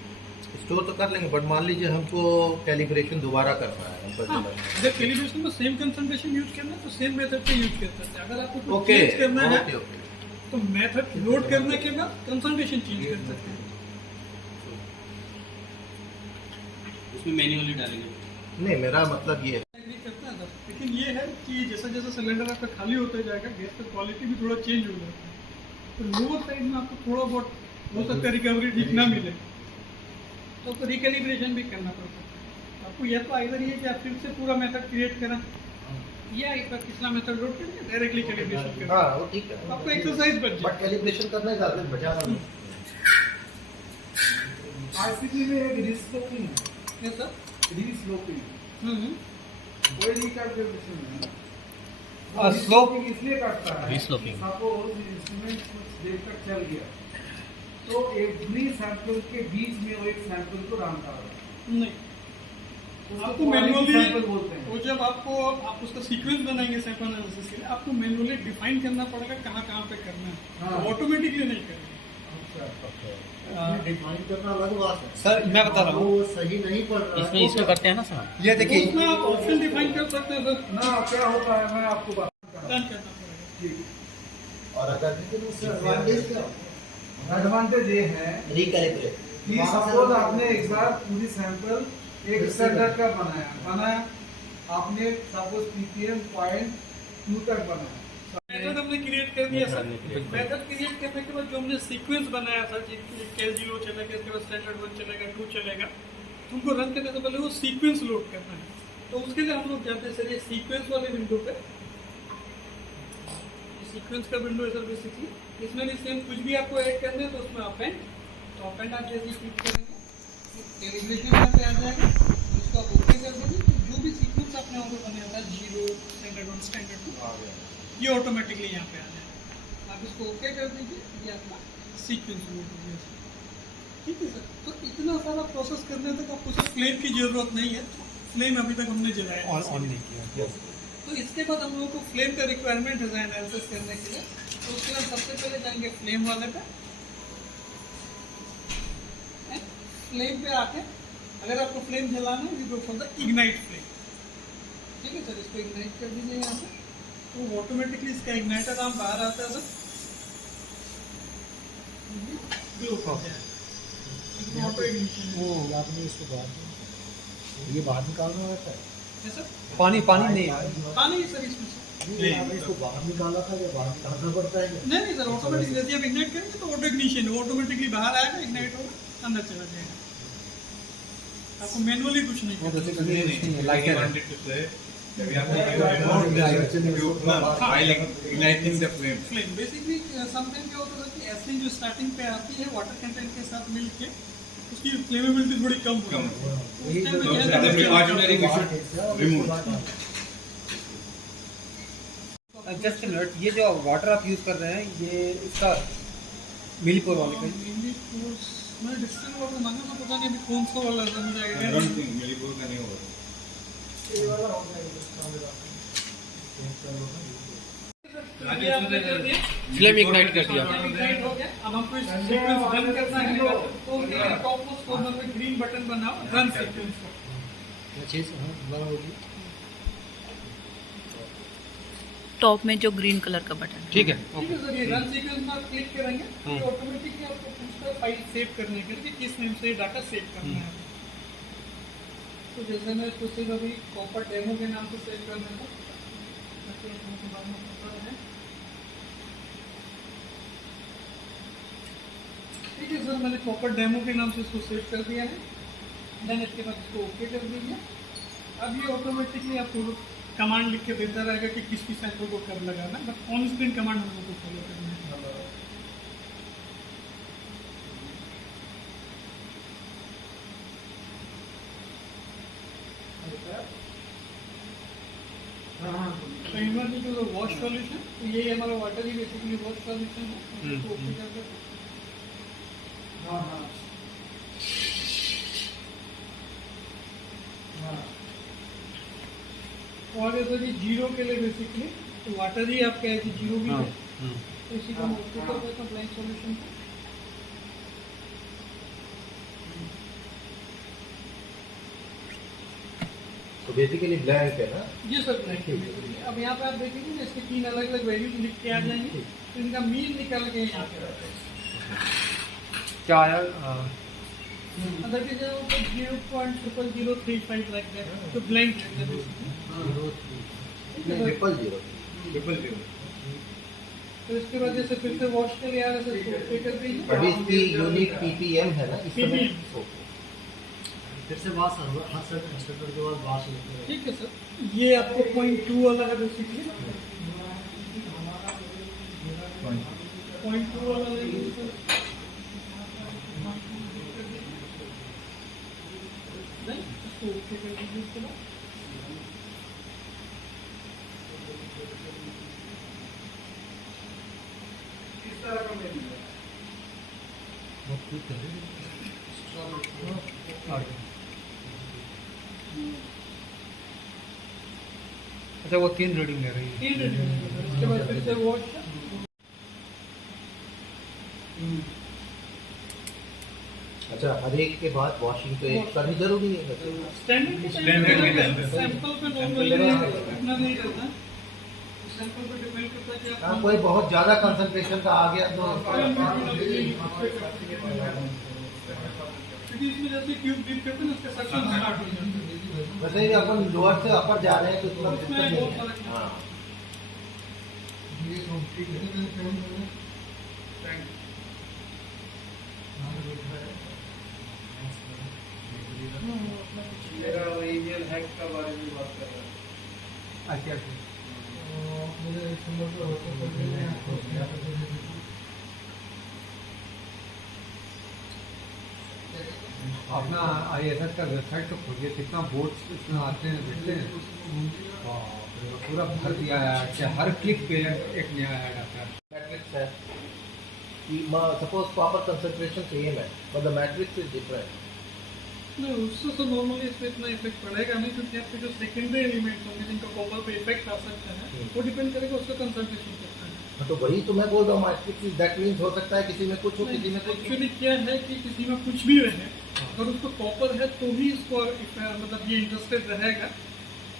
Store तो कर लेंगे, बट मान लीजिए हमको कैलिब्रेशन दोबारा करना है हमको हाँ, अगर कैलिब्रेशन में सेम कंसंट्रेशन यूज करना है तो सेम मेथड पे यूज कर सकते हैं। अगर आपको कुछ ओके चेंज करना है ओके ओके तो मेथड लोड करने के बाद कंसंट्रेशन चेंज कर सकते हैं। उसमें मैन्युअली डालेंगे। नहीं, मेरा मतलब ये है। एग्री करता है सर, लेकिन ये है कि जैसा जैसा सिलेंडर आपका खाली होता जाएगा, गैस का क्वालिटी भी थोड़ा चेंज हो जाता है, तो लोअर साइड में आपको थोड़ा बहुत हो सकता है रिकवरी ठीक ना मिले, तो आपको रिकैलिब्रेशन भी करना पड़ता है। आपको या तो आइदर ये कि आप फिर से पूरा मेथड क्रिएट करें, या एक बार पिछला मेथड लोड करके डायरेक्टली कैलिब्रेशन करें। हाँ वो ठीक है, आपको एक्सरसाइज बच बट जाए। कैलिब्रेशन करने का बचा आईसीटी में एक रिस्लोपिंग है, ये सर रिस्लोपिंग कोई रिकैलिब्रेशन नहीं है। रिस्लोपिंग इसलिए करता है, Resloping। सपोज इंस्ट्रूमेंट कुछ देर तक चल गया तो एवरी सैंपल के बीच में वो एक सैंपल को रन कर रहा है, नहीं, आपको quality मैनुअली sample बोलते हैं। वो जब आप उसका सीक्वेंस बनाएंगे सैंपल एनालिसिस के लिए, आपको मैनुअली डिफाइन करना पड़ेगा कहाँ कहाँ पे करना है, हाँ। ऑटोमेटिकली नहीं करेगा। डिफाइन करना अलग बात है। सर मैं बता रहा हूँ, वो सही नहीं पढ़ रहा इसमें है। इसको करते हैं ना सर। ये तो देखिए उसमें आप ऑप्शन डिफाइन कर सकते हैं सर। ना क्या होता है मैं आपको बता डन करना पड़ेगा। और अगर लेकिन उससे एडवांटेज क्या होता एडवांटेज ये है रिकैलिब्रेट कि सपोज आपने एक बार पूरी सैंपल एक स्टैंडर्ड का बनाया आपने सपोज पीपीएम पॉइंट 2 तक बनाया। मेथड हमने क्रिएट कर दिया सर। मेथड क्रिएट करने के बाद जो हमने सीक्वेंस बनाया था, KL0 चलेगा, इसके बाद स्टैंडर्ड 1 चलेगा, 2 चलेगा, तुमको रन करने से पहले वो सीक्वेंस लोड करना है। तो उसके लिए हम लोग जाते हैं सर ये सीक्वेंस वाले विंडो पे। सीक्वेंस का विंडो है सर बेसिकली। इसमें भी सेम कुछ भी आपको ऐड करना है तो उसमें अपेंड, तो अपेंड आप जैसे क्लिक करेंगे कैलिब्रेशन यहाँ पे आ जाएगा, इसको आप ओके कर देंगे। तो जो भी सीक्वेंस आपने वहाँ पे बनाया था 0 स्टैंडर्ड 1 स्टैंडर्ड 2 ये ऑटोमेटिकली यहाँ पे आ जाएगा। आप इसको ओके कर दीजिए, ये आपका सीक्वेंस लोड हो गया सर। ठीक है सर। तो इतना सारा प्रोसेस करने तक आपको सर फ्लेम की ज़रूरत नहीं है। फ्लेम अभी तक हमने जलाया ऑन नहीं किया। तो इसके बाद हम लोगों को फ्लेम का रिक्वायरमेंट है एनालिसिस करने के लिए। तो उसके लिए सबसे पहले जाएंगे फ्लेम वाले पे। फ्लेम पे आके अगर आपको फ्लेम जलाना है, you go for the ignite flame. ठीक है सर, इसको इग्नाइट कर दीजिए यहाँ पे। तो ऑटोमेटिकली इसका इग्नाइटर नाम बाहर आता है सर। ग्लो कर जाएगा। ऑटो इग्निशन है। वो आपने इसको बाहर ये बाहर निकालना रहता है। है सर। पानी नहीं है। पानी है सर इसमें से। नहीं, आपने इसको बाहर निकाला था या बाहर निकालना पड़ता है क्या? नहीं सर, ऑटोमेटिक जैसे आप इग्नाइट करेंगे तो ऑटो इग्निशन ऑटोमेटिकली बाहर आएगा, इग्नाइट होगा, अंदर चला जाएगा। आपको मैनुअली कुछ नहीं करना। लाइटर है। wanted to say that we have to igniting the flame. Flame basically sometime क्या होता है कि ऐसे जो स्टार्टिंग पे आती है वाटर कंटेंट के साथ मिलके उसकी फ्लेमेबिलिटी थोड़ी कम हो जाती है। उस टाइम पे So, क्या as a है, precautionary, we should remove. Just minute, ये जो वाटर आप यूज कर रहे हैं ये इसका मिलीपोर वाले का Mainly course, मैं डिस्टिल वाटर मांगा तो पता नहीं अभी कौन सा वाला था मुझे I आइडिया don't नहीं। think Millipore का नहीं होगा. ये आपने कर दिया, फ्लेम इग्नाइट कर दिया। इग्नाइट हो गया। अब हमको इस सीक्वेंस रन करना है तो टॉप मोस्ट कॉर्नर में ग्रीन बटन बनाओ, रन सीक्वेंस को। अच्छे से हाँ, दोबारा होगी। टॉप में जो ग्रीन कलर का बटन है। ठीक है। ठीक है सर, ये रन सीक्वेंस में आप क्लिक करेंगे तो ऑटोमेटिकली आपको पूछता है फाइल सेव करने के लिए कि किस नेम से डाटा सेव करना है। तो जैसे मैं इसको सिर्फ अभी कॉपर डेमो के नाम से सेव कर देता हूँ ताकि आपको बाद में पता है। ठीक है सर, मैंने कॉपर डेमो के नाम से इसको सेव कर दिया है। देन इसके बाद इसको ओके कर दीजिए। अब ये ऑटोमेटिकली आपको कमांड लिख के देता रहेगा कि किस किस सैंपल को कब लगाना है, बट ऑन स्क्रीन कमांड हम लोग को फॉलो करना है। तो इनमें जो वॉश सॉल्यूशन, तो ये हमारा वाटर ही बेसिकली वॉश सॉल्यूशन है। इसको ओके कर देते हैं। तो आगे सर ये जीरो के लिए बेसिकली तो वाटर ही आपका है कि जीरो भी है, तो इसी को हम ओके कर देते हैं ब्लैंक सॉल्यूशन को। तो बेसिकली ब्लैंक है ना। ये सर ब्लैंक है basically। अब यहाँ पे आप देखेंगे ना इसके 3 अलग अलग वैल्यूज लिख के आ जाएंगे, तो इनका मीन निकाल के यहाँ पे रहता है। क्या आया? अदर के जो 0.0035 लाइक दैट, तो ब्लैंक है basically. Triple zero. Triple zero. तो इसके बाद जैसे फिर से वॉश के लिए आ रहा है सर, ओके कर दीजिए। बट इसकी यूनिट पीपीएम है ना इस समय। फिर से बात हर सेक्टर के बाद बात लेते हैं। ठीक है सर, ये आपको 0.2 वाला है बेसिकली। 0.2 वाला लेंगे सर। Then इसको ओके कर दीजिए इसके बाद। इस तरह का मेन्यू है। अच्छा, वो 3 रीडिंग ले रही है। 3 इसके बाद फिर से वॉश। अच्छा, हर एक के बाद वॉशिंग तो एक करनी जरूरी है। स्टैंडर्ड सैंपल पे नॉर्मली इतना नहीं रहता, सैंपल पे डिपेंड करता है कि हाँ, आप कोई बहुत ज्यादा कंसंट्रेशन का आ गया तो क्योंकि इसमें जैसे क्यूब बीट करते हैं ना, उसके सक्शन स्टार्ट हो जाता है। वैसे ही अपन लोअर से अपर जा रहे हैं तो इतना दिक्कत उसमें नहीं बहुत है। फर्क है। हाँ, मेरा ईमेल हैक का बारे में बात कर रहा है। अपना ISS का वेबसाइट तो खोलिए, कितना बोर्ड्स इसमें आते हैं, देखते हैं। पूरा भर दिया है, अच्छा हर क्लिक पे एक नया ऐड आता है। मैट्रिक्स है कि सपोज प्रॉपर कंसंट्रेशन सेम है but the matrix is different. नहीं, उससे तो नॉर्मली इसमें इतना इफेक्ट पड़ेगा नहीं, क्योंकि आपके जो सेकेंडरी एलिमेंट्स होंगे जिनका कॉपर पे इफेक्ट आ सकता है, वो डिपेंड करेगा उसका कंसंट्रेशन कितना है। तो वही तो मैं बोल रहा हूँ, मैट्रिक्स दैट मींस हो सकता है किसी में कुछ हो, किसी में कुछ। एक्चुअली क्या है कि किसी में कुछ भी रहे, अगर उसको कॉपर है तो ही इसको मतलब ये इंटरेस्टेड रहेगा,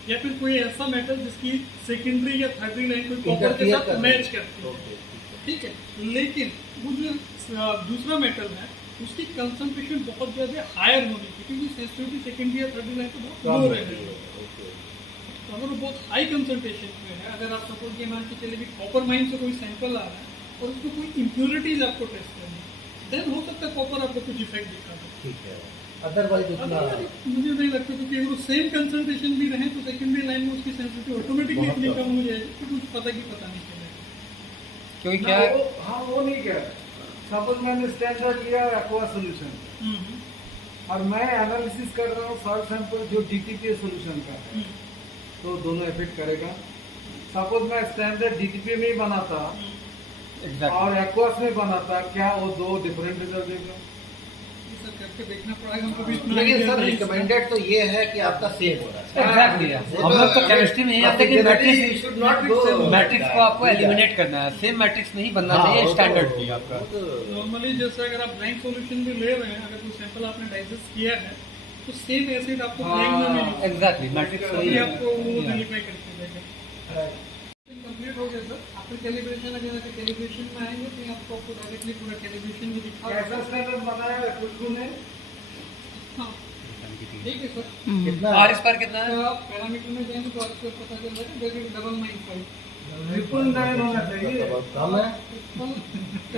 या फिर कोई ऐसा मेटल जिसकी सेकेंडरी या थर्डरी लाइन कोई कॉपर के साथ मैच करती है, ठीक है। लेकिन वो जो दूसरा मेटल है उसकी कंसंट्रेशन बहुत ज़्यादा हायर होनी चाहिए, क्योंकि सेंसिटिविटी सेकेंडरी या थर्डरी लाइन तो बहुत लो रहेगी। तो अगर वो बहुत हाई कंसंट्रेशन में है, अगर आप सपोज ये मान के चले कि कॉपर माइन से कोई सैंपल आ रहा है और उसमें कोई इम्प्योरिटीज आपको टेस्ट करनी है, देन हो सकता है कॉपर आपको कुछ इफेक्ट दिखा दे। ठीक है, अदरवाइज उतना मुझे नहीं लगता, क्योंकि अगर वो सेम कंसंट्रेशन भी रहे तो सेकेंडरी लाइन में उसकी सेंसिटिविटी ऑटोमेटिकली इतनी कम हो जाएगी कि कुछ पता नहीं चलेगा। क्योंकि ना, क्या है, वो नहीं कह रहा। सपोज मैंने स्टैंडर्ड लिया एक्वा सोल्यूशन और मैं एनालिसिस कर रहा हूँ सॉल्ट सैंपल जो DTPA सोल्यूशन का है, तो दोनों इफेक्ट करेगा। सपोज मैं स्टैंडर्ड DTPA में ही बनाता और एक्वास में बनाता, क्या वो दो डिफरेंट रिजल्ट देगा? ये सर करके देखना पड़ेगा हमको भी इतना लेकिन idea सर नहीं है। रिकमेंडेड तो ये है कि आपका सेम हो रहा है। एग्जैक्टली हम लोग तो केमिस्ट्री में आते कि matrix should not go matrix को आपको एलिमिनेट करना है, सेम मैट्रिक्स नहीं बनना चाहिए स्टैंडर्ड की आपका। नॉर्मली जैसे अगर आप ब्लैंक सॉल्यूशन भी ले रहे हैं, अगर कोई सैंपल आपने डाइजेस्ट किया है तो सेम एसिड आपको ब्लैंक में मिलेगा, एग्जैक्टली मैट्रिक्स तभी आपको वो वेरीफाई करके देगा। कंप्लीट हो गया सर, आपका कैलिब्रेशन अगर कैलिब्रेशन में आएंगे तो आपको डायरेक्टली पूरा कैलिब्रेशन भी दिखा कैसा स्टैंडर्ड बनाया खुशबू ने? हाँ ठीक है सर। कितना और इस पर कितना है? आप पैरामीटर में जाएंगे तो आपको पता चल जाएगा, जैसे 995 999 होना चाहिए। बहुत कम है।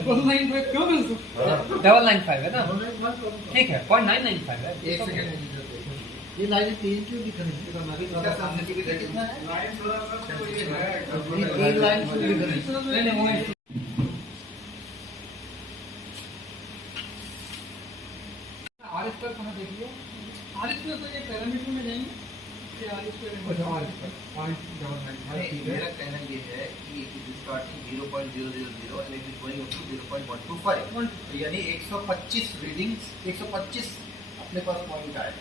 995 कम है सर। 995 है ना, ठीक है 0.995 है। एक सेकंड ये लाइन 3 क्यों दिख रही है? इसका सेंसिटिविटी कितना है? लाइन थोड़ा सा तो ये है। ये 3 लाइन क्यों दिख रही है? नहीं नहीं और इस पर कहाँ देखिए, आरिस में तो ये पैरामीटर में जाएंगे, ये आरिस पे अच्छा और इस पर 0.995 ठीक है। मेरा कहना ये है कि it is starting 0.000 and it is going up to 0.125, तो यानी 125 रीडिंग्स, 125 अपने पास पॉइंट आए।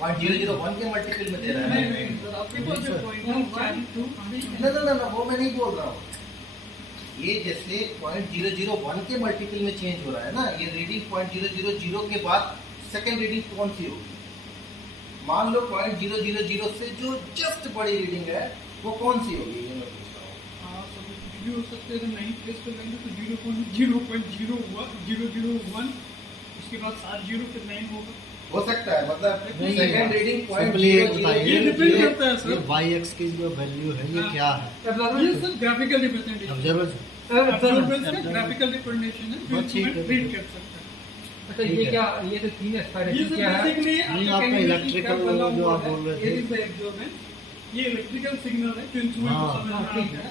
0.001 के मल्टीपल में दे रहा है। नहीं सर, आपके पास जो पॉइंट है 1 2 ना वो मैं नहीं बोल रहा हूँ। ये जैसे 0.001 के मल्टीपल में चेंज हो रहा है ना, ये रीडिंग 0.000 के बाद सेकंड रीडिंग कौन सी होगी? मान लो 0.000 से जो जस्ट बड़ी रीडिंग है वो कौन सी होगी, ये मैं पूछता हूँ। हाँ सब कुछ भी हो सकते हैं, नहीं प्लेस कर लेंगे तो 0.001 उसके बाद 7 0 फिर 9 होगा। हो सकता है, मतलब नहीं, सेकंड रीडिंग सिंपली ये बताइए, ये डिपेंड करता है सर। ये y-x की जो वैल्यू है ये हाँ। क्या है? ये sir graphical representation observation observance का ग्राफिकल रिप्रेजेंटेशन है जो ठीक इसमें है। प्रिंट कर सकता है। अच्छा ये क्या, ये तो 3 ये एक्सपायरेशन सर क्या है? बेसिकली ये आपका इलेक्ट्रिकल जो आप बोल रहे थे। ये इज द एब्जॉर्बेंस, ये इलेक्ट्रिकल सिग्नल है जो इंस्ट्रूमेंट को हाँ, समझ हाँ, में ठीक आता है।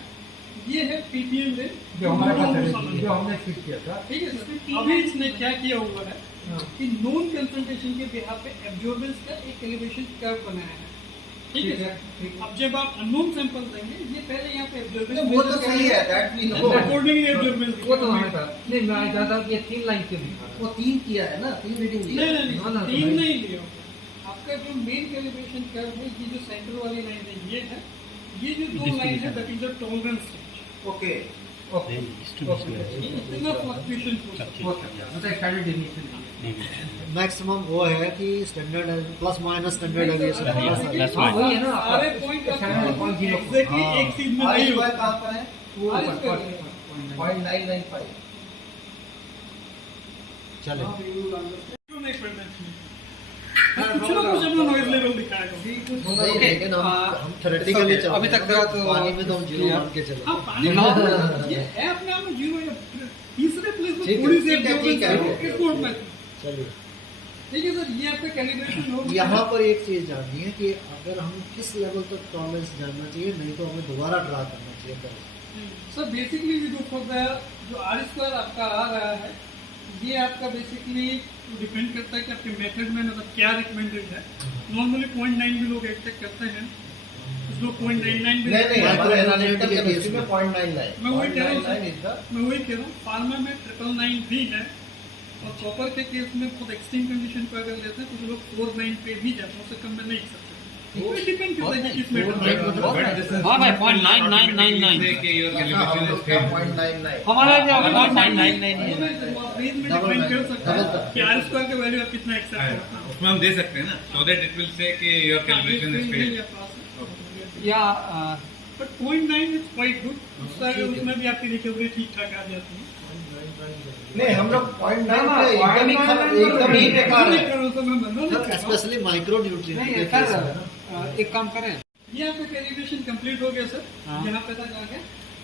ये है पीपीएम रेंज जो हमारे पास है, जो हमने फिट किया था। ठीक है सर। अभी इसने क्या किया हुआ है कि नॉन कंसंट्रेशन के बिहाफ पे एब्जॉर्बेंस का एक कैलिब्रेशन कर्व बनाया है, ठीक है सर। अब जब आप अननोन सैंपल देंगे, ये पहले यहाँ पे एब्जॉर्बेंस वो तो सही है, that we know. Accordingly absorbance वो तो हमें था नहीं, मैं चाहता हूँ कि ये 3 लाइन क्यों दिखा रहा है? वो 3 किया है ना, 3 रीडिंग लिया है। नहीं ना, ना, तीन भाई। नहीं लिया होगा। आपका जो मेन कैलिब्रेशन कर्व है, ये जो सेंटर वाली लाइन है ये है, ये जो दो लाइन है that is the tolerance range. Okay, okay इतना फ्लक्चुएशन हो सकता हो सकता है, मतलब स्टैंडर्ड डेविएशन मैक्सिमम वो है कि standard plus minus standard deviation हाँ वही है ना है। सारे आपका पॉइंट स्टैंडर्ड एग्जैक्टली एक चीज में आर नहीं स्क्वायर होता। कहाँ पर है? वो आर ऊपर स्क्वायर। 0.995। चले क्यों नहीं पढ़ना चाहिए? कुछ ना कुछ अपना नॉइज लेवल दिखाएगा। नहीं, लेकिन हम थ्योरेटिकली चल अभी तक का तो पानी में तो हम जीरो मान के चले हाँ पानी में ये है अपने आप में जीरो है। तीसरे प्लेस में ठीक है, थोड़ी सी ठीक है, ठीक है। एयरपोर्ट में चलिए ठीक है सर, ये आपका कैलिब्रेशन हो यहाँ पर एक चीज जाननी है कि अगर हम किस लेवल तक टॉलरेंस जानना चाहिए, नहीं तो हमें दोबारा ड्रा करना चाहिए करें। Sir basically we do for the जो आर स्क्वायर आपका आ रहा है, ये आपका बेसिकली डिपेंड करता है कि आपके मेथड में मतलब क्या रिकमेंडेड है। नॉर्मली 0.9 भी लोग एक्सपेक्ट करते हैं, कुछ लोग 0.99 भी नहीं हमारे एनालिटिकल के केमिस्ट्री केस में 0.99। मैं वही कह रहा हूँ 0.99 is the मैं वही कह रहा हूँ, फार्मा में 999 भी है और कॉपर के केस में खुद एक्सट्रीम कंडीशन पर अगर लेते हैं तो लोग 49 पे भी जाते हैं, उससे कम में नहीं सकते। वो डिपेंड करता है कि किस मेथड हाँ भाई 0.9999 कि your calibration is का failed. 0.99। हमारा जो 0.999 रेंज में डिपेंड कर सकता है कि आर स्क्वायर का वैल्यू आप कितना एक्सेप्ट करते हैं। उसमें हम दे सकते हैं ना, so that it will say कि your calibration is failed. या बट 0.9 इज क्वाइट गुड, उसमें भी आपकी रिकवरी ठीक ठाक आ जाती है। नहीं हम लोग 0.9 पे एकदम ही बेकार है। स्पेशली माइक्रो न्यूट्रिएंट नहीं के केस में ना सर एक काम करें ये आपका कैलिब्रेशन कंप्लीट हो गया सर, हाँ। यहाँ पे तक आ गया।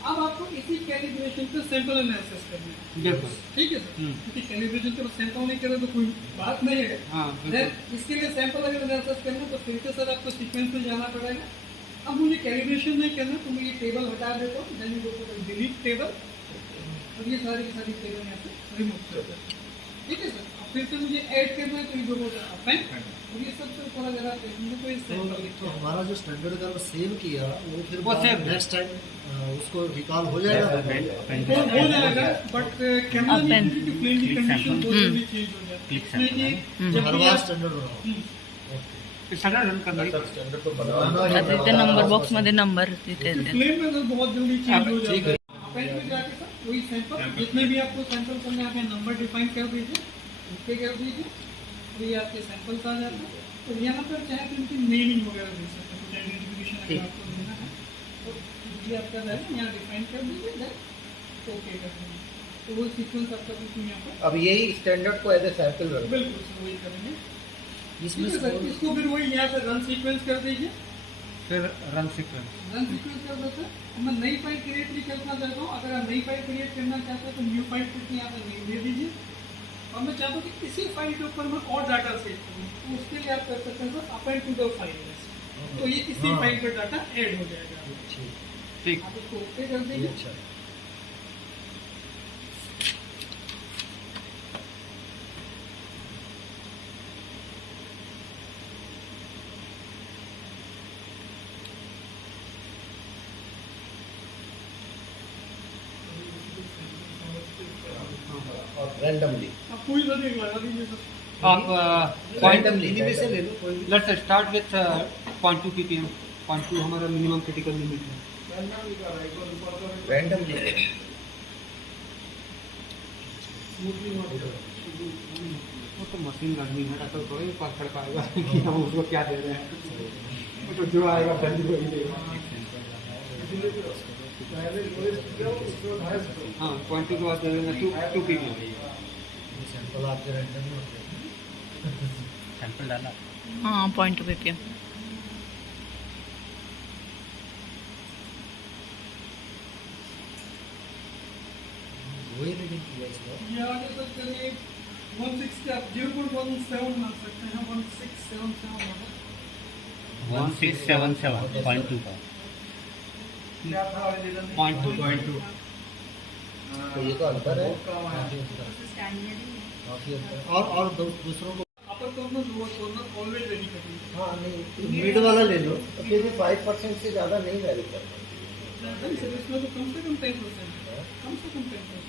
अब आपको इसी कैलिब्रेशन पे सैंपल एनालिसिस करना है, बिल्कुल ठीक है सर। क्योंकि कैलिब्रेशन पे सैंपल नहीं करें तो कोई बात नहीं है। हाँ Then बिल्कुल इसके लिए सैंपल अगर एनालिसिस करना है तो फिर से सर आपको सीक्वेंस में जाना पड़ेगा। अब मुझे कैलिब्रेशन नहीं करना तो मैं ये टेबल हटा देता हूँ, then you go to delete table और ये सारी की सारी टेबल यहाँ से रिमूव कर देता हूँ, ठीक है सर। अब फिर से मुझे ऐड करना है तो ये जो अपेंड और ये सबसे ऊपर अगर आप देखेंगे तो ये सैंपल तो लिखा है। हमारा जो स्टैंडर्ड का सेव किया वो फिर वो save है। नेक्स्ट टाइम उसको रिकॉल हो जाएगा। हो जाएगा बट कैमरा Append. की प्लेन की कंडीशन बहुत जल्दी चेंज हो जाती है, इसमें कि जब हर भी बार आप स्टैंडर्ड बनाओ। स्टैंडर्ड रन करना सर स्टैंडर्ड तो बनाना आता इथे नंबर बॉक्स मध्ये नंबर तिथे येते. प्लेन में तो बहुत जल्दी चेंज हो ठीक जाता है। है। अपेंड में जाके सर वही सैंपल जितने भी आपको सैंपल करने आप नंबर डिफाइन कर दीजिए, ओके कर दीजिए, तो ये आपके सैंपल्स आ जाते हैं। तो यहाँ पर चाहे तो इनकी नेमिंग वगैरह दे सकते हैं, कुछ आइडेंटिफिकेशन अगर आपको देना है तो ये आपका रहेगा, यहाँ डिफाइन कर दीजिए, देन ओके कर दीजिए, तो वो सीक्वेंस आपका बिल्कुल यहाँ पर अब यही स्टैंडर्ड को एज ए सैंपल रन बिल्कुल सर वही करेंगे। इसमें ठीक है सर, इसको फिर वही यहाँ से रन सीक्वेंस कर दीजिए, फिर रन सीक्वेंस रन सीक्वेंस कर देते हैं। मैं नई फाइल क्रिएट भी करना चाहता हूँ, अगर आप नई फाइल क्रिएट करना चाहते हैं तो न्यू फाइल करके यहाँ पर नेम दे दीजिए और मैं चाहता हूँ कि इसी फाइल के ऊपर मैं और डाटा सेव करूँ, तो उसके लिए आप कर सकते हैं sir append to the file, तो ये इसी फाइल पर डाटा ऐड हो जाएगा। ठीक आप इसको ओके कर दीजिए। अच्छा और रैंडमली आप कोई सा एक लगा दीजिए सर। आप पॉइंट इन्हीं में से ले लो कोई भी। लेट्स स्टार्ट विथ 0.2 ppm 0.2 हमारा मिनिमम क्रिटिकल लिमिट है रैंडमली वो तो मशीन लर्निंग है तो थोड़ी पकड़ पाएगा कि हम उसको क्या दे रहे हैं, वो तो जो आएगा वैल्यू वही देगा। हाँ 0.2 के बाद दे देना 2 ppm सैंपल आपके रैंडम में होते हैं। सैंपल डाला हाँ 0.2 ppm. वही रीडिंग किया इस बार। ये आगे तक करीब 160 आप 0.17 मान सकते हैं, 1677 होगा। 1677.2 का क्या था original? 0.2 तो ये तो अंतर है। काफी अंतर। और दूसरों को अपर corner lower corner always very करेंगे। हाँ नहीं मिड वाला ले लो। तो फिर भी 5% से ज़्यादा नहीं वैरी करना। नहीं सर, इसमें तो कम से कम 10%, कम से कम 10%।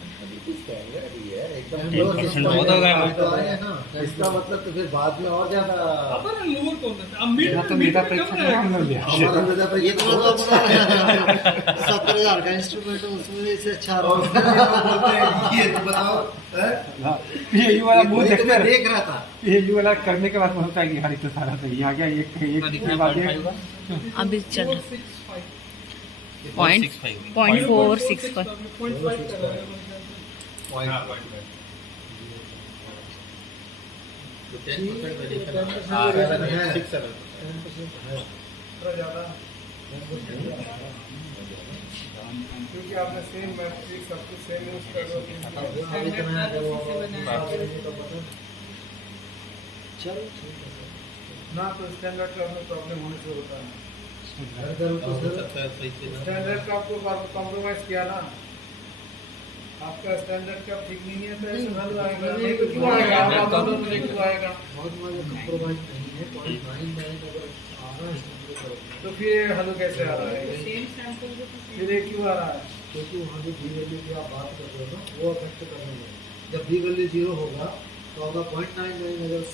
लोअर 10% बहुत हो गया। तो आए हैं ना, इसका मतलब तो फिर बाद में और ज्यादा अपर एंड लोअर कौन सा? अब मिड तो मेधा परीक्षा में हम लोग लिया। हमारा मेधा पर ये तो अपना 70,000 का इंस्ट्रूमेंट है, उसमें इससे अच्छा और रहा। फिर ये लोग बोलते हैं कि ये तो बताओ हैं? ये वाला मुंह वही तो देखते मैं रहे। देख रहा था। ये वाला करने के बाद होता है कि हर तो सारा सही आ गया, एक के बाद एक। अभी चल रहा 465 .465 तो 10% वेरिएशन हाँ, 10% है। 6-7 थोड़ा ज़्यादा क्योंकि आपने सेम मैट्रिक्स सब कुछ सेम यूज कर रहे अभी तो मैं वो चल ना, तो स्टैंडर्ड का में प्रॉब्लम होने से होता है। घर करूँ तो हो सर सकता है सही से ना। स्टैंडर्ड का आपको कॉम्प्रोमाइज किया ना, आपका स्टैंडर्ड का ठीक नहीं है तो ऐसे वैल्यू आएगा, नहीं तो क्यों आएगा? आप बोलो मुझे क्यों आएगा? बहुत मजा कंप्रोमाइज नहीं है, 0.99 अगर आ रहा है तो करो। तो फिर ये हल कैसे आ रहा है? फिर ये क्यों आ रहा है? क्योंकि वहाँ जो बी वैल्यू की आप बात कर रहे हो ना, वो अफेक्ट करने में, जब बी वैल्यू 0 होगा तो आपका 0.99 अगर